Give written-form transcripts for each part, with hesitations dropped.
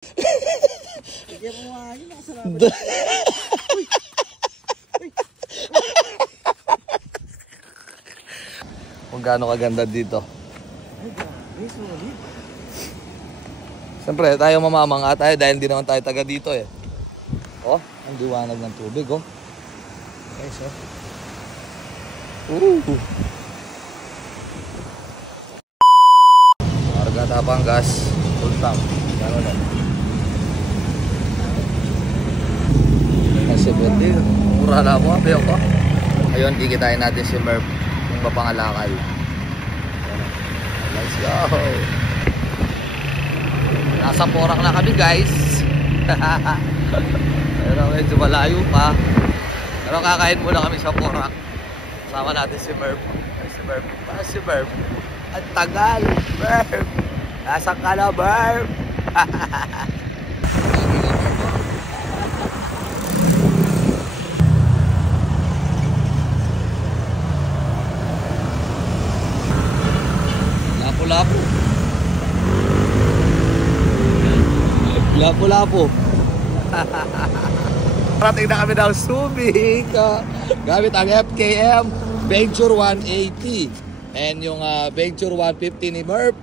Bigyan mo nga yun, nakasalamat. Kung gaano kaganda dito. Ay, grabe, solid. Siyempre, tayo mamamanga tayo dahil hindi naman tayo taga dito eh. Oh, ang liwanag ng tubig oh. Okay, so. Karga tapang gas. Full tank. Gano'n na. Kasi pwede. Mura na mo. Ape ako. Ayun, kikitain natin si Merv. Yung mapangalakal. Let's go. Nasa Porac na kami guys. Pero medyo malayo pa. Pero kakain muna kami sa Porac. Sama natin si Merv. Si Merv. Ang tagal. Merv. Nasaan ka na, Merv? Lapo-lapo. Lapo-lapo. Parating na kami ng Subic. Gamit ang FKM Venture 180. And yung Venture 150 ni Merv.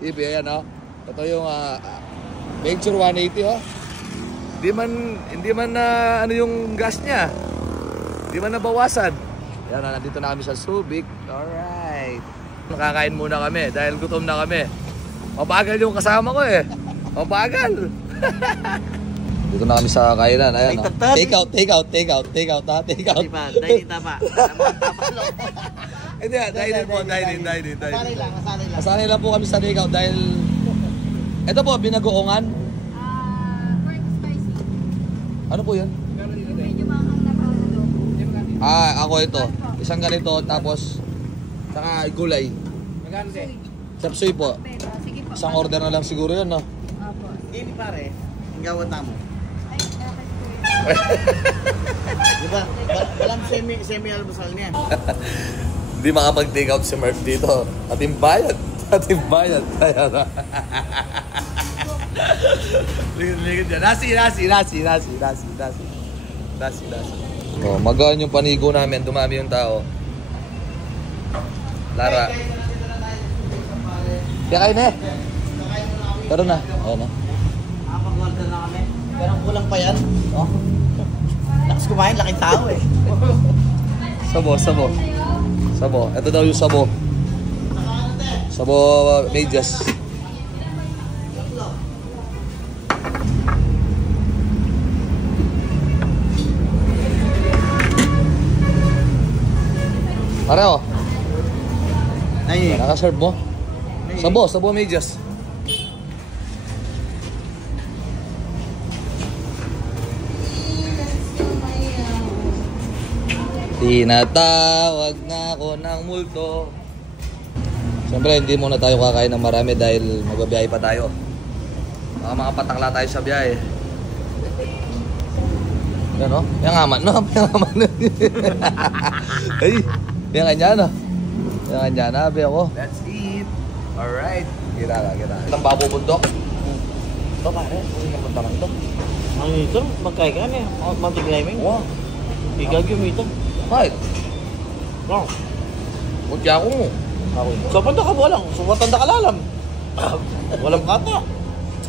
Yan oh. Ito yung Venture 180 oh. Hindi man ano yung gas niya. Hindi man nabawasan. Yan nandito na kami sa Subic. Alright. Nakakain muna kami dahil gutom na kami. Mabagal yung kasama ko eh. Mabagal. Dito na kami sa kainan. Ayan oh. Take out ha. Take out. Hindi pa, dahil pa. Hindi, dine-in po, dine-in. Nasanay lang. Nasanay lang po kami sa take out dahil ito po, binagoongan. Pork spicy. Ano po yun? Medyo maanghang na paulo. Ako ito. Isang ganito, tapos saka gulay. Maganda eh. Chapsuy po. Sige po. Isang order na lang siguro yun, no? Opo. Hindi pare, ang gawat mo. Ay, dapat Diba? Walang semi-almusal niya. Hindi makapag-take out si Merv dito. Ating bayad. Kaya na. Ligid yan. Nasi. Oh, magaan yung panigo namin. Dumami yung tao. Lara. Kaya kayo na eh. Pero na. Ayan na. Nakapag-order na kami. Pero kulang pa yan. Oh. Lakas kumain, laking tao eh. Sabo. Ito daw yung sabo. Sabo medyas. Pareho. Ay, Naka-serve mo? Sabo medyas. Tinatawag na ako ng multo. Siyempre hindi muna tayo kakain ng marami dahil magbabiyahe pa tayo. Baka makapatakla tayo sa biyahe. Yan o, yung aman no? Ay, yung kanya no? Yung kanya na, abi ako. Let's eat. Alright. Kita. Itang babo bundok. Ito pare, kung yung punta ito. ang ito, magkaikan eh. Mountain climbing. Wow. Igag yung ito. Bakit? Wow. Magkaya ako mo. Sa panda ka walang, sumatanda ka lalam. Walang kata.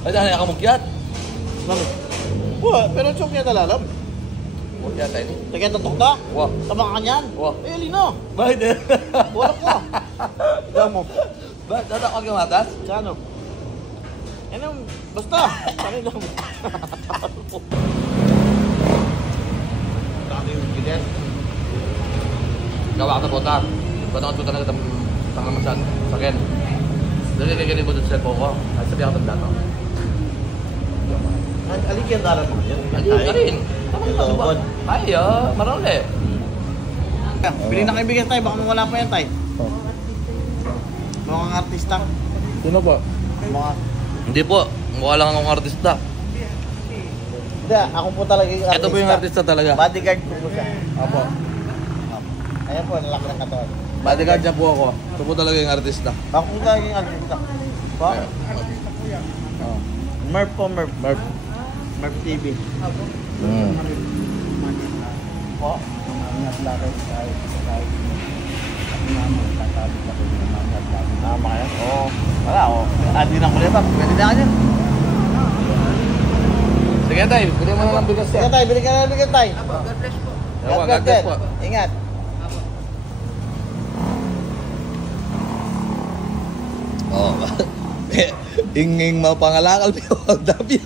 Ay, dahil ako mukyat. Mami. Wah, pero chok niya talalam. Mukyat tayo ni. Tagay tatok na. Wah. Tama ka niyan. Wah. Eh, lino. Bakit eh? Wala ka. Ikaw mo. Bakit? Dadak yung matas? Kano? Ano, basta. Saan lang. Dati yung gidet. Gawa ka na po ta. Ba't ako talaga tangang masan? Pagyan. Dali kaya po sa cellphone ko. Ay sabi ako dato. Alik yan darat mo. Ka rin. Ito, bod. Ay, marami. Pili na kaibigan tayo, baka wala pa yan tayo. Mga artista. Sino po? Mga... Hindi po. Mukha lang akong artista. Hindi, ako po talaga yung artista. Ito po yung artista talaga. Bodyguard ko po siya. Opo. Ayan po, lalaki ng katawan. Bodyguard niya po ako. Ito po talaga yung artista. Ako po talaga yung artista. Pa? Oh. Merp po, Merp. Merp. Merp TV. Hmm. Po? Tama kayo? Oo. Wala, oo. Adi ng kulit ba? Pwede na kanya. Sige tayo, bili mo na ng bigas Sige yan. tayo, bili ka na ng bigas tayo. God bless po. God bless po. Ingat. Oh. Inging mapangalakal pero ang dami.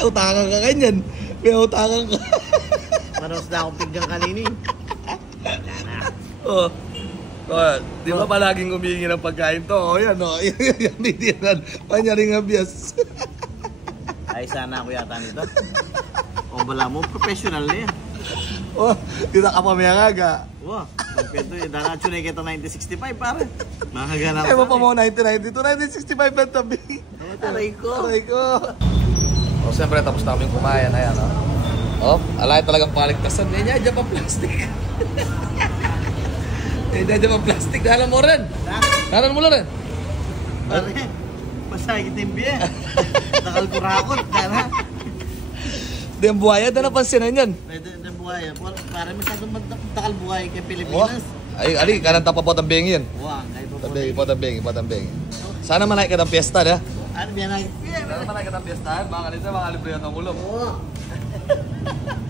Utangan ka ganyan. May utangan ka. Maros na akong piggang kanini. Oh. Oh, di ba palaging humingi ng pagkain to? Oh, yan oh. Yan biniran. Panyaring abiyas. Ay, sana ako yata nito. O bala mo, professional na yan. Oh, kita ka pa may aga. Wow, pagpento yun. Dala tsunay kita 1965 pare. Makagana Eh, ko. mo pa mo 1992, 1965 na tabi. Aray ko. Aray ko. Oh, siyempre tapos na kaming kumain. Ayan, oh. Oh, alay talagang paligtasan. Hindi niya, dyan pa plastic. Hindi dyan pa plastic. Dahalan mo rin. Ha? Dahalan mo rin. Pare, masakit yung biya. Nakalkurakot. Dala. Hindi ang buhaya, na napansinan yan. Pwede na buhay. Pare masyadong magtakal buhay kay Pilipinas. Ay, ali, kanan tapapot ang bengi yan. Wow, kahit po. Tabing, ipotambing. Sana manay ka ng piyesta, na? Ano biya na? Sana manay ka ng piyesta, baka nito, baka libre yan ng ulam. Oo.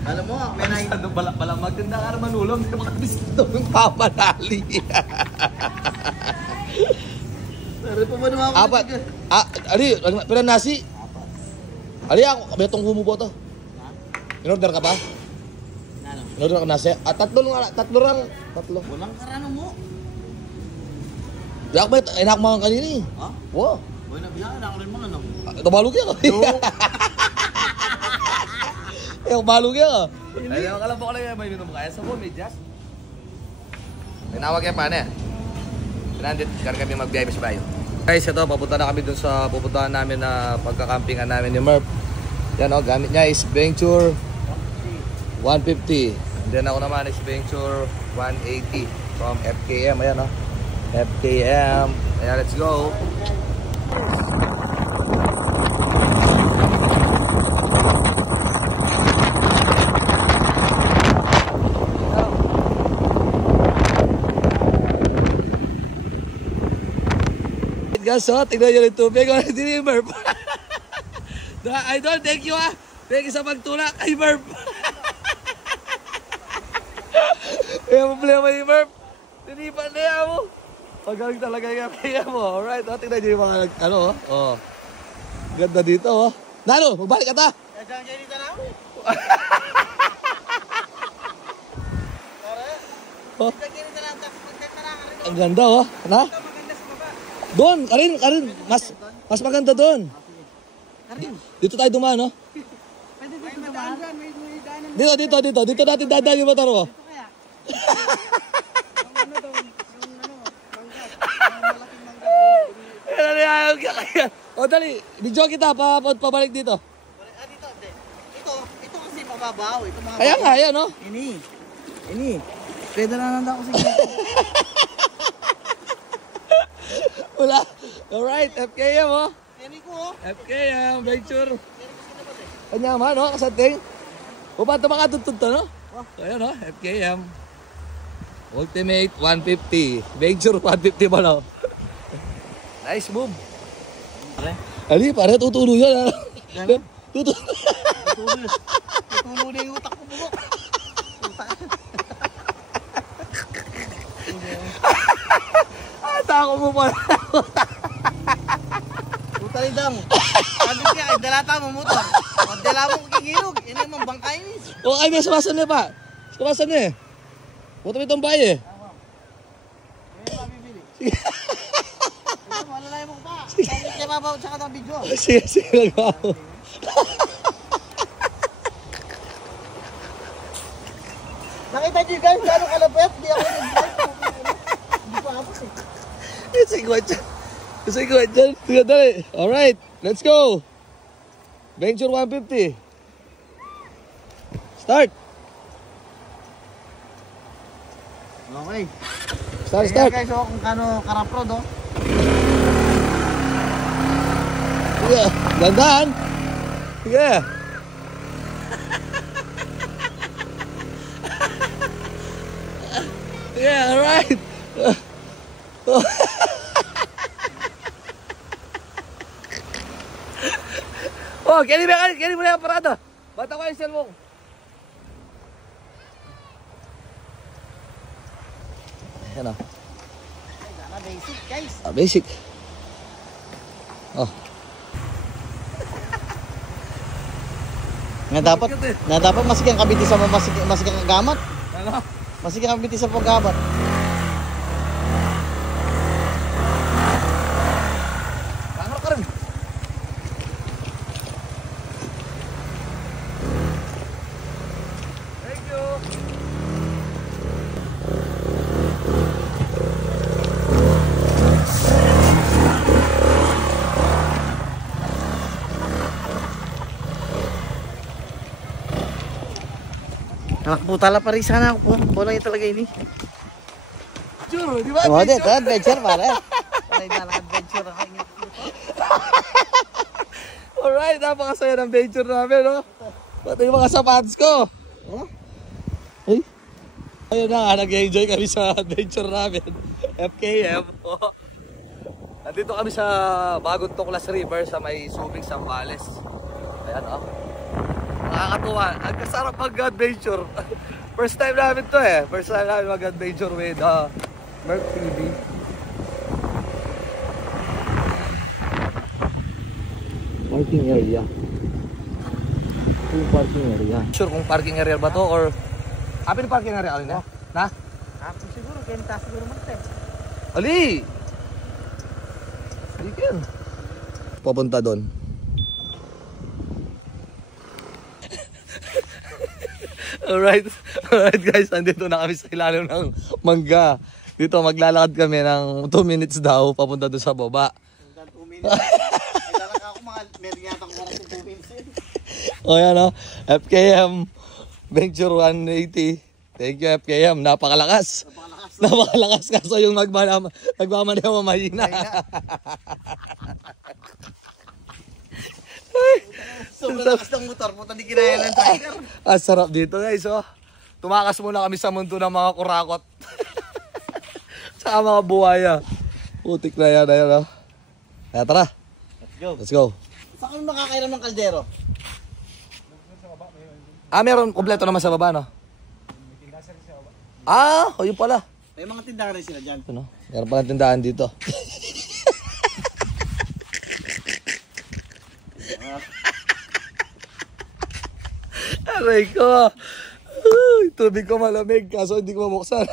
Alam mo, may na... Masyadong balak magtinda ka naman ulam, di ba kabisito yung papanali. Pare pa ba naman ako? Apat. Ali, pero nasi. Ali, ako, betong humubo to. In-order ka pa? Ano? In-order ka nasi? Tatlo lang. Walang karano mo. Yak ba, inak mga kanini. Ha? Wow. Buhay na biya, ako rin mga ano. Tumalog yan ka. No. Tumalog yan ka. Ay, alam mo ko lang may minum kaya sa may jazz. Tinawag yan paano eh. Pinandit, kaya kami magbiyahe sa bayo. Guys, ito, papunta na kami dun sa pupuntahan namin na pagkakampingan namin ni Merp. Yan o, gamit niya is Venture 150. And then ako naman is Venture 180 from FKM. Ayan o, FKM. Ayan, let's go. Guys, so, tignan nyo yung tubig. Hindi ni Merp. Idol, thank you ah. Thank you sa pagtulak kay Merp. Yung problema ni Merp. Tinipan na yan mo. Pagaling talaga yung kaya mo. Alright, tignan nyo yung mga, ano, oh. Ganda dito, oh. Nano, magbalik ka ta. Diyan kayo dito na ako. Oh, Diyan kayo dito na ako. Magkita na ka rin. ang ganda, oh. Na? Maganda sa baba. Doon, Karin. Mas maganda doon. Dito tayo dumaan, no? Pwede dito dumaan. May daanan. Dito natin dadaan yung motor mo. Ito kaya. Yung ano doon. Yung ano. Manggas. Yung malaking manggas. Ano kaya? O dali, video kita, pabalik dito. Dito, hindi. Ito kasi mababaw. Ito mga Kaya nga, yan, no? Ini. Pwede na nanda ako sa Wala. Alright, FKM, oh. Ini ko, oh. FKM, Venture. Kanya man, no? Kasating. Upang ito makatutod to, no? Ayan, no? FKM. Ultimate 150. Venture 150 ba, no? Nice move. Pare. Ali, pare, tutulo yan, ha? Gano'n? Tutulo. Tutulo na yung utak ko po. Tako mo pala. Puta rin dam. Sabi siya, ay dalata mo motor. Pag dala mo kikilog, ini mong bangkay ni. O, ay, may sumasan na pa. Sumasan na eh. Puto may tambay eh. Hindi ba bibili? Ito, malalay mo pa. Sabi siya mabaw tsaka ng video. Sige, nagawa mo. Nakita niyo guys, gano'ng kalapet? Di ako nag-drive. Hindi pa ako eh. Sige, dyan. Sige, dali. Alright, let's go. Venture 150. Start. Okay. Start. Kaya guys, oh, kung kano karaprod, oh. Sige, dandan. Sige. Yeah, alright. Oh, kaya mo na yung parada. Bata ko yung cellphone. Ayan o. Basic, guys. Basic. Oh. Nga dapat masig ang kabiti sa masig ang gamat. Ano? Masig ang kabiti sa paggamat. Tangar ka rin. Thank you. Nakaputala pa rin sana ako po. Bono yung talaga ini. Sure, di ba? Oh, dito, adventure pare. Pare na adventure ako. Alright, napakasaya ng venture namin, no? Pati yung mga sapatos ko. Oh? Ay. Ayun na nga, nag-enjoy kami sa adventure namin. FKM. Oh. Nandito kami sa Bagong Tuklas River sa may Subic, Zambales. Ayan, oh. Nakakatuwa. Ang kasarap mag-adventure. First time namin to eh. First time namin mag-adventure with Merc TV. Parking area. Parking area. Sure kung parking area ba to or... Happy na parking area alin na? Na? Ako siguro, kenta siguro magte. Ali! Hindi yan. Papunta doon. Alright guys, nandito na kami sa ilalim ng mangga. Dito maglalakad kami ng 2 minutes daw papunta doon sa baba. 2 minutes. Ay talaga ako mga meron yata ko oras ng 2 minutes. O yan o, FKM Venture 180. Thank you FKM, napakalakas. Napakalakas kaso yung nagmamaneho mahina. Sobrang lakas ng motor, puta di kinaya ng driver. Ang sarap dito guys, oh. Tumakas muna kami sa mundo ng mga kurakot. Tsaka mga buhaya. Putik na yan, oh. Kaya tara. Let's go. Saan kami makakairam ng kaldero? Ah, meron kompleto naman sa baba, no? Ah, yun pala. May mga tindahan rin sila dyan. Ano? Meron pala tindahan dito. Aray ko. Uy, tubig ko malamig kaso hindi ko mabuksan.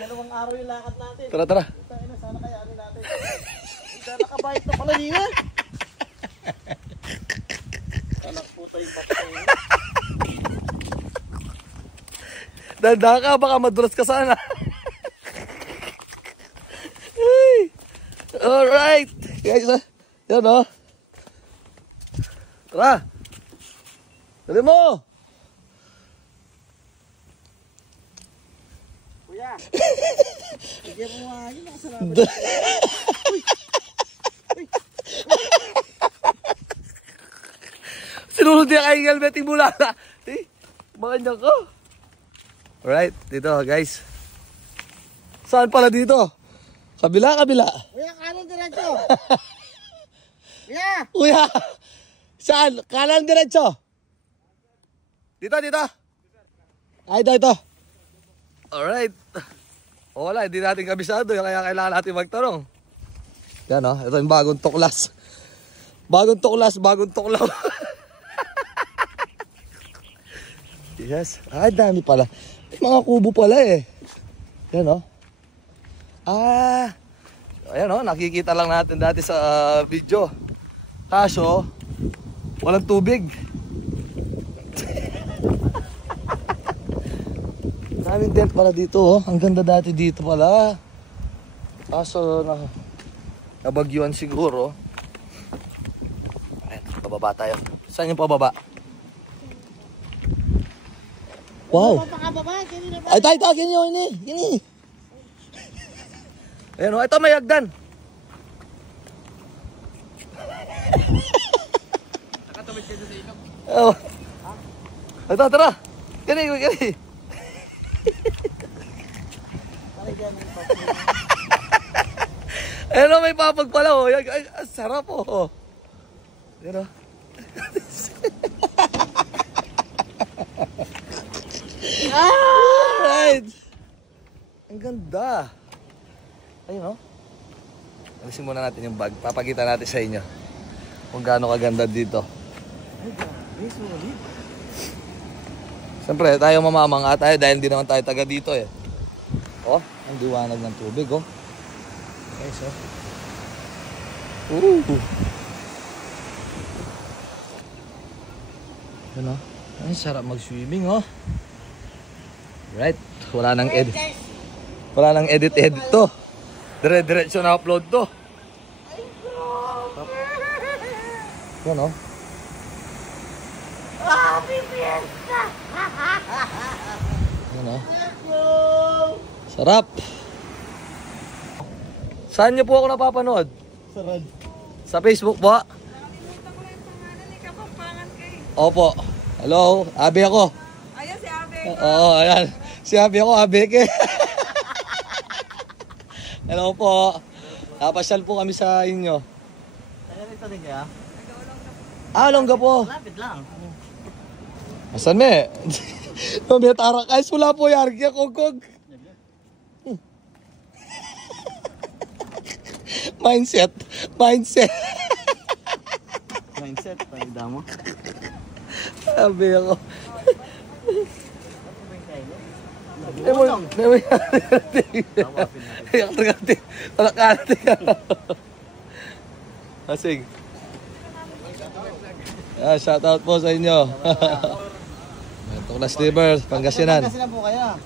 Dalawang araw yung lakad natin. Tara, tara. Sana kaya ano natin. Hindi nakabayad na pala niya. Anak puta yung bakta yun. Danda ka, baka madulas ka sana. Hey. Alright. Guys, yan o. Tara. Dali mo. Kuya. Bigyan mo nga yun. Nakasalamat. Sinunod niya kay helmet yung bulala. Eh, baka niya ko. Alright, dito guys. Saan pala dito? Kabila, kabila. Kuya, kanan diretso. Kuya. Kuya, saan? Kanan diretso. Dito, dito. Ay, ito. Alright. O wala, hindi natin kabisado. Kaya kailangan natin magtanong. Yan o, ito yung bagong tuklas. Bagong tuklas, bagong tuklaw. Yes. Ay, dami pala. May mga kubo pala eh. Yan o. Ah. Ayan o, nakikita lang natin dati sa video. Kaso, walang tubig. Daming tent pala dito oh. Ang ganda dati dito pala. Kaso, nabagyuan siguro. Ayan, pababa tayo. Saan yung pababa? Wow. Ay, tayo, gini yun eh. Gini. Ayan o, ito may hagdan. Oh. Ito, tara. Gani. Ayun, may papag pala, oh. Ay, sarap, oh. Ayun, oh. Alright. Ang ganda. Ayun, oh. Alisin muna natin yung bag. Papakita natin sa inyo kung gaano kaganda dito. Siyempre, tayo mamamanga tayo dahil hindi naman tayo taga dito eh. Oh, ang liwanag ng tubig, oh. Okay, so. Ano? Ang sarap mag-swimming, oh. Right. Wala nang edit to. Dire-diretso na upload to. Yan, oh. Happy Fiesta! Yan, oh. Sarap. Saan niyo po ako napapanood? Sarad. Sa Facebook po? Nakalimutan ko lang yung pangalan ni Kapampangan kayo. Opo. Hello, Abe ako. Ayun si Abe. Oo, ayan. Si Abe ako, Abeke. Hello po. Napasyal po kami sa inyo. Taga rito din kaya? Ah, Longga po. Lapit lang. Asan me? May tarak guys, wala po yung argya, kogkog. Mindset. Mindset, pagda mo. Sabi ako. Asig. Shout out po sa inyo. Ito na Stevers, Pangasinan. Pangasinan po kaya.